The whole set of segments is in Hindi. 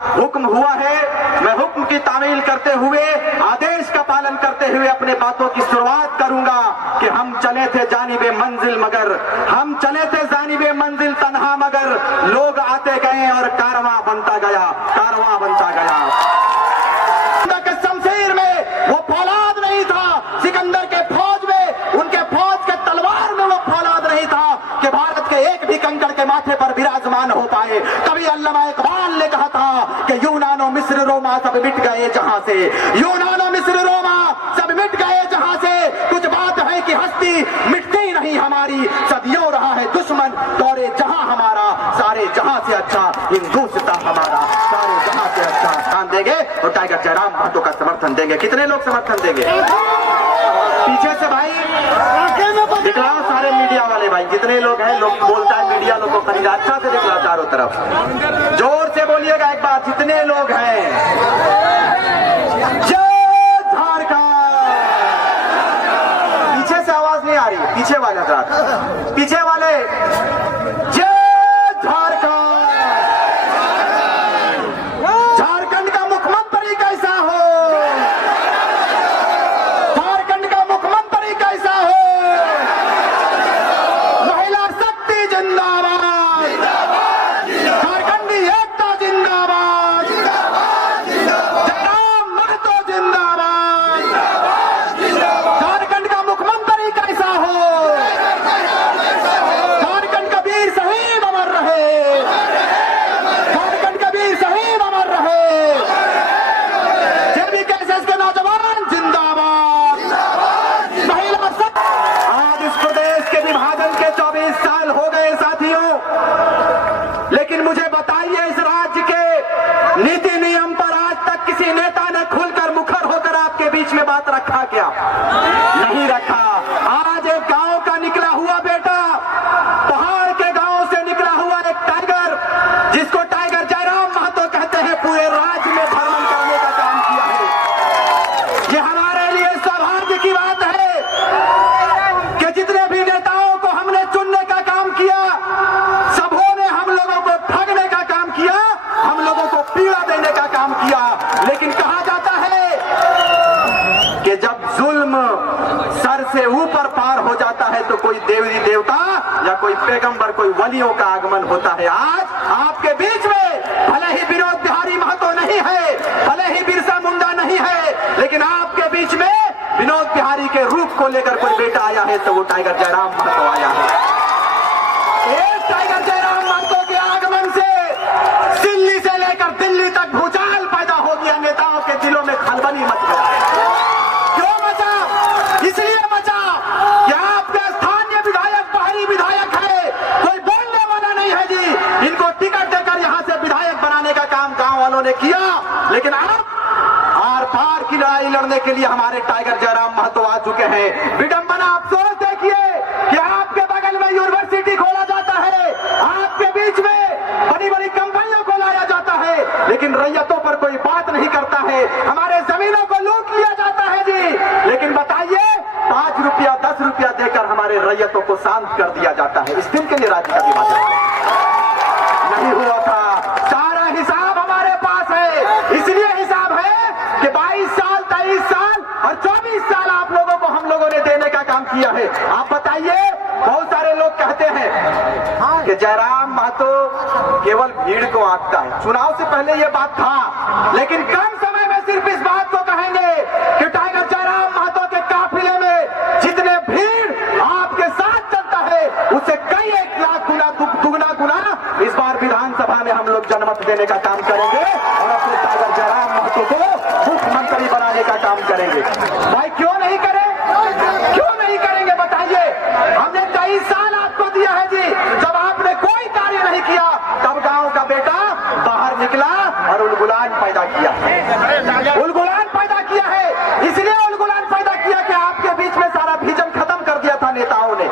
हुक्म हुआ है, मैं हुक्म की तामील करते हुए आदेश का पालन करते हुए अपने बातों की शुरुआत करूंगा कि हम चले थे जानिबे मंजिल मगर, हम चले थे जानिबे मंजिल तन्हा मगर, लोग आते गए और कारवां बनता गया, कारवां बनता गया। के शमशीर में वो फौलाद नहीं था, सिकंदर के फौज में, उनके फौज के तलवार में वो फौलाद नहीं था कि भारत के एक भी कंकड़ के माथे पर विराजमान हो पाए। कभी अल्लामा इकबाल ने कहा था कि यूनानो मिस्र रोमा सब मिट गए जहां से, यूनानो मिस्र रोमा सब मिट गए जहां से, कुछ बात है कि हस्ती मिटती नहीं हमारी, सदियों रहा है दुश्मन दौरे जहां हमारा, सारे जहां से अच्छा हिंदुस्तान हमारा, सारे जहां से अच्छा। ध्यान देंगे और टाइगर जयराम महतो का समर्थन देंगे। कितने लोग समर्थन देंगे? पीछे से भाई दिखलाओ, सारे मीडिया वाले भाई जितने लोग हैं, लोग बोलता है मीडिया लोग को खरीदा, अच्छा से दिखला चारों तरफ, जोर से बोलिएगा एक बार, जितने लोग हैं। जय झारखंड। पीछे से आवाज नहीं आ रही, पीछे वाले हजरात, पीछे वाले, जय झारखंड। झारखंड का मुख्यमंत्री कैसा हो, झारखंड का मुख्यमंत्री कैसा हो, महिला शक्ति जिंदाबाद, झारखंडी एकता जिंदाबाद, जयराम महतो जिंदाबाद। झारखंड का मुख्यमंत्री कैसा हो, झारखंड का वीर शहीद अमर रहे, झारखंड का वीर शहीद अमर रहे, जेबी कैसेस के नौजवान जिंदाबाद, महिला शक्ति। आज इस प्रदेश के विभाजन के 24 साल हो गए साथियों, लेकिन मुझे बताइए इस राज्य के नीति नियम पर आज तक किसी नेता ने खुलकर मुखर होकर आपके बीच में बात रखा क्या? नहीं रखा। आज एक गांव का निकला हुआ बेटा, पहाड़ के गांव से निकला हुआ एक टाइगर, जिसको टाइगर जयराम महतो कहते हैं, पूरे राज्य में भ्रमण करने का काम किया है। ये हमारे लिए सौभाग्य की बात है कि जितने भी नेताओं को हमने चुनने का काम किया, सबों ने हम लोगों को ठगने का काम किया, हम लोगों को पीड़ा देने का काम किया। लेकिन कहा जाता है कि जब जुल्म सर से ऊपर पार हो जाता है तो कोई देवी देवता या कोई पैगंबर, कोई वलियों का आगमन होता है। आज आपके बीच में भले ही विनोद बिहारी महतो नहीं है, भले ही बिरसा मुंडा नहीं है, लेकिन आपके बीच में विनोद बिहारी के रूप को लेकर कोई बेटा आया है तो वो टाइगर जयराम महतो आया है। एक टाइगर जयराम महतो के आगमन से दिल्ली से लेकर दिल्ली तक भूचाल पैदा हो गया, नेताओं के दिलों में खलबली मच गया। क्यों मचा? इसलिए मचा कि आपके स्थानीय विधायक बाहरी विधायक है, कोई बोलने वाला नहीं है जी। इनको टिकट देकर यहां से विधायक बनाने का काम गांव वालों ने किया, लेकिन आप आर पार की लड़ाई लड़ने के लिए हमारे टाइगर जयराम महतो आ चुके हैं। विडंबना, अफसोस देखिए कि आपके बगल में यूनिवर्सिटी खोला जाता है, आपके बीच में बड़ी बड़ी कंपनियों को लाया जाता है, लेकिन रैयतों पर कोई बात नहीं करता है। हमारे जमीनों को लूट लिया जाता है जी, लेकिन बताइए 5 रुपया 10 रुपया देकर हमारे रैयतों को शांत कर दिया जाता है। इस दिन के लिए राज्य का विभाजन नहीं हुआ था। सारा हिसाब हमारे पास है, इसलिए हिसाब है कि 22 साल 23 साल और 24 साल आप लोगों को हम लोगों ने देने का काम किया है। आप बताइए, बहुत सारे लोग कहते हैं कि जयराम महतो केवल भीड़ को आंकता है। चुनाव से पहले ये बात था, लेकिन कम समय में सिर्फ इस बात को कहेंगे कि टाइगर जयराम महतो के काफिले में जितने भीड़ आपके साथ चलता है, उससे कई 1 लाख गुना दुगना गुना इस बार विधानसभा में हम लोग जनमत देने का काम करेंगे और अपने टाइगर जयराम महतो को मुख्यमंत्री बनाने का काम करेंगे। भाई क्यों नहीं करें, क्यों नहीं करेंगे? बताइए, हमने 23 साल आपको दिया है जी, जब आपने कोई कार्य नहीं किया, तब गांव का बेटा बाहर निकला और उलगुलान पैदा किया, उलगुलान पैदा किया है। इसलिए उलगुलान पैदा किया कि आपके बीच में सारा विजन खत्म कर दिया था नेताओं ने।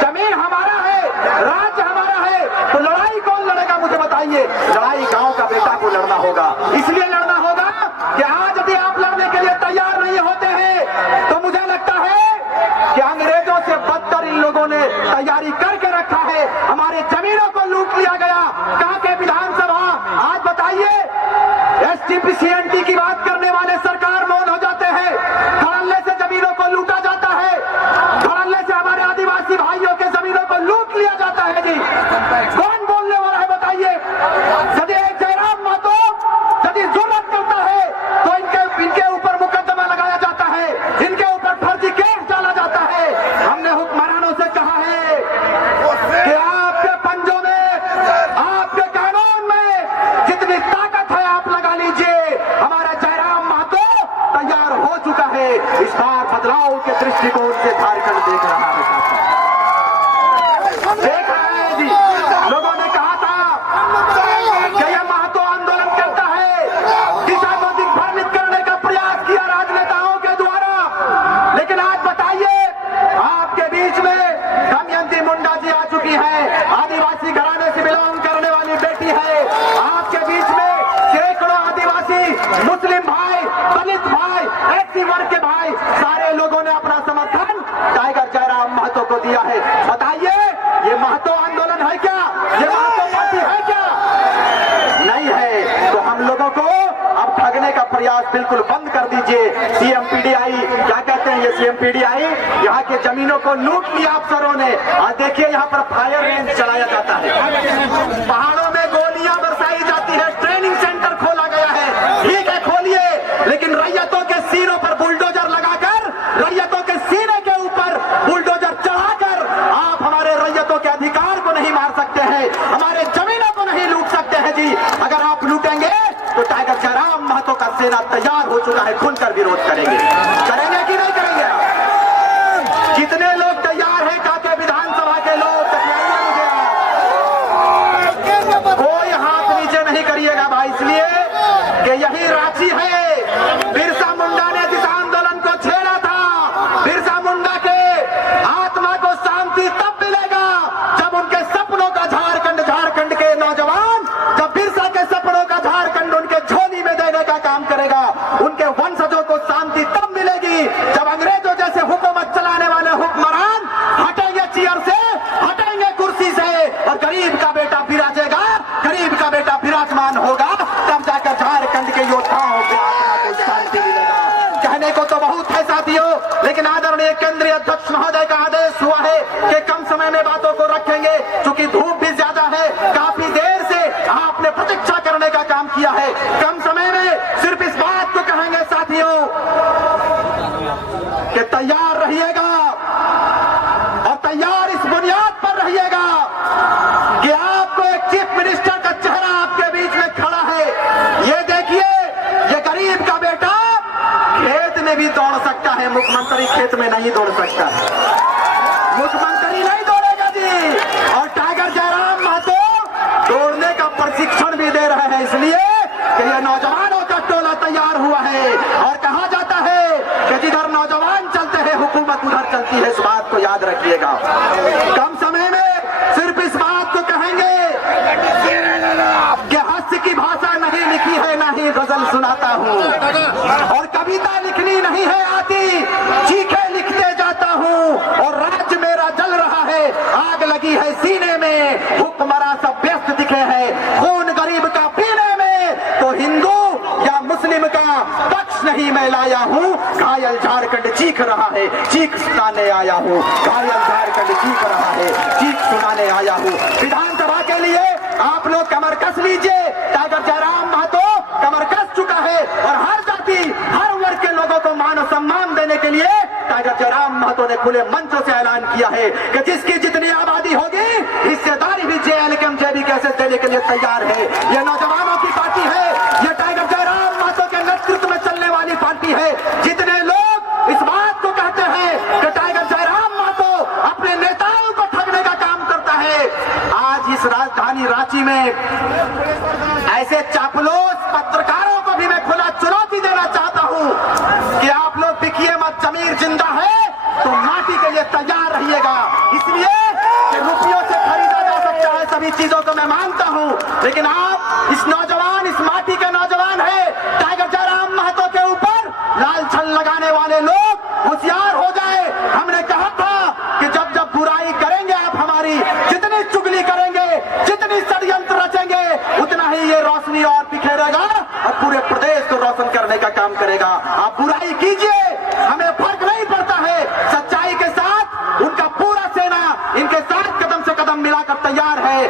जमीन हमारा है, राज्य हमारा है, तो लड़ाई कौन लड़ेगा? मुझे बताइए। लड़ाई गांव का बेटा को लड़ना होगा। इसलिए लड़ना होगा कि आज यदि आप लड़ने के लिए तैयार नहीं होते हैं तो मुझे लगता है कि अंग्रेजों से बदतर इन लोगों ने तैयारी करके रखा है। हमारे जमीनों को लूट लिया गया। कहां के विधानसभा? आज बताइए बात करने वाले सरकार मौन हो जाते हैं। धड़ल्ले से जमीनों को लूटा जाता है, धड़ल्ले से हमारे आदिवासी भाइयों के जमीनों को लूट लिया जाता है। जी कौन बोलने वाला है बताइए? यदि जयराम महतो यदि जुर्रत करता है तो इनके ऊपर मुकदमा लगाया जाता है, इनके ऊपर फर्जी केस डाला जाता है। हमने हुक्मरानों से कहा है कि आपके पंजों में, आपके कानून में जितनी ताकत है आप लगा लीजिए। हमारा जयराम महतो तैयार हो चुका है। इस बार बदलाव के दृष्टिकोण से झारखंड देख रहा है, देख रहा है जी। लोगों ने कहा था कि यह महतो आंदोलन करता है, दिशा को दिग्भ्रमित करने का प्रयास किया राजनेताओं के द्वारा। लेकिन आज बताइए, आपके बीच में दमयंती मुंडा जी आ चुकी है, आदिवासी घराने से बिलोंग करने वाली बेटी है। आपके बीच में सैकड़ों आदिवासी, मुस्लिम भाई, दलित भाई, एससी वर्ग के भाई, सारे लोगों ने अपना समर्थन टाइगर जयराम महतो को दिया है। बताइए, ये महतो आंदोलन है क्या? ये महतो पार्टी है क्या? नहीं है। तो हम लोगों को अब ठगने का प्रयास बिल्कुल बंद कर दीजिए। सीएम पीडीआई क्या कहते हैं? ये सीएम पीडीआई यहाँ के जमीनों को लूट लिया अफसरों ने। आज देखिए यहाँ पर फायर रेंज चलाया जाता है, पहाड़ों में गोलियां बरसाई जाती है, ट्रेनिंग सेंटर खोला गया है। ठीक है, खोलिए, लेकिन रैयतों के सीनों पर बुलडोजर लगाकर, रैयतों के सीने के ऊपर बुलडोजर चढ़ाकर आप हमारे रैयतों के अधिकार को नहीं मार सकते हैं, हमारे जमीनों को नहीं लूट सकते हैं। जी अगर आप लूटेंगे तो टाइगर जयराम महतो का सेना तैयार हो चुका है, खुलकर विरोध करेंगे। करेंगे कि नहीं करेंगे? कितने लोग तैयार हैं? काके विधानसभा के लोग कोई हाथ नीचे नहीं करिएगा भाई, इसलिए कि यही रांची है। बिरसा मुंडा ने जिस आंदोलन को छेड़ा था, बिरसा मुंडा के आत्मा को शांति तब मिलेगा जब उनके सपनों का झारखंड, झारखंड के नौजवान जब बिरसा के सपनों का झारखंड उनके झोली में देने का काम करेगा। उनके वंशजों को शांति तब मिलेगी जब अंग्रेजों जैसे हुकूमत चलाने वाले हुक्मरान हटेंगे चेयर से, हटेंगे कुर्सी से, और गरीब का बेटा विराजेगा, गरीब का बेटा विराजमान होगा। तब जाकर झारखंड के योद्धाओं के आत्मा को शांति मिलेगा। कहने को तो बहुत है साथियों, लेकिन आदरणीय केंद्रीय अध्यक्ष महोदय का आदेश हुआ है कि कम समय में बातों को रखेंगे। चूंकि धूप भी ज्यादा है, काफी देर से आपने प्रतीक्षा करने का काम किया है। कम समय में सिर्फ इस बात को कहेंगे साथियों कि तैयार रहिएगा, और तैयार इस बुनियाद पर रहिएगा कि आपको एक चीफ मिनिस्टर का चेहरा आपके बीच में खड़ा है। ये देखिए, ये गरीब का बेटा खेत में भी दौड़ सकता है, मुख्यमंत्री खेत में नहीं दौड़ सकता, मुख्यमंत्री नहीं दौड़ेगा जी। और टाइगर जयराम महतो दौड़ने का प्रशिक्षण भी दे रहे हैं, इसलिए कि ये नौजवानों का टोला तैयार हुआ है। और कहा जाता है कि जिधर नौजवान चलते हैं हुकूमत उधर चलती है। इस बात को याद रखिएगा। कम समय में सिर्फ इस बात को कहेंगे कि हास्य की भाषा नहीं लिखी है, ना ही गजल सुनाता हूँ, और कविता लिखनी नहीं है आती, चीखे लिखते जाता हूँ। और राज्य मेरा जल रहा है, आग लगी है सीने में, हुक्मरान सब व्यस्त दिखे हैं खून गरीब का पीने में। तो हिंदू या मुस्लिम का पक्ष नहीं मैं लाया हूँ, घायल झारखंड चीख रहा है, चीख सुनाने आया हूँ। घायल झारखंड चीख रहा है, चीख सुनाने आया हूँ। विधानसभा के लिए आप लोग कमर कस लीजिए। टाइगर जयराम महतो कमर कस चुका है, और हर जाति, हर वर्ग के लोगों को मान सम्मान देने के लिए टाइगर जयराम महतो ने खुले मंचों से ऐलान किया है कि जिसकी जितनी आबादी होगी हिस्सेदारी भी जेबी कैसे देने के लिए तैयार है। ये नौजवानों की पार्टी है, ये टाइगर जयराम महतो के नेतृत्व में चलने वाली पार्टी है। जितने लोग इस बात को कहते हैं कि टाइगर जयराम महतो अपने नेताओं को ठगने का काम करता है, आज इस राजधानी रांची में ऐसे चापलूस पत्रकारों को भी मैं खुला चुनौती देना चाहता हूं कि आप लोग बिकिए मत, जमीर जिंदा है तो माटी के लिए तैयार रहिएगा। इसलिए कि रुपयों से खरीदा जा सकता है सभी चीजों को मैं मानता हूं, लेकिन आप इस नौजवान, इस माटी के नौजवान है, टाइगर जयराम महतो के ऊपर लाल छल लगाने वाले लोग होशियार हो जाए। हमने कहा था कि जब जब बुराई करेंगे आप हमारी, जितनी चुगली करेंगे, जितनी षड्यंत्र रचेंगे, उतना ही ये रोशनी और बिखेरेगा और पूरे प्रदेश को रोशन करने करेगा। आप बुराई कीजिए, हमें फर्क नहीं पड़ता है। सच्चाई के साथ उनका पूरा सेना इनके साथ कदम से कदम मिलाकर तैयार है।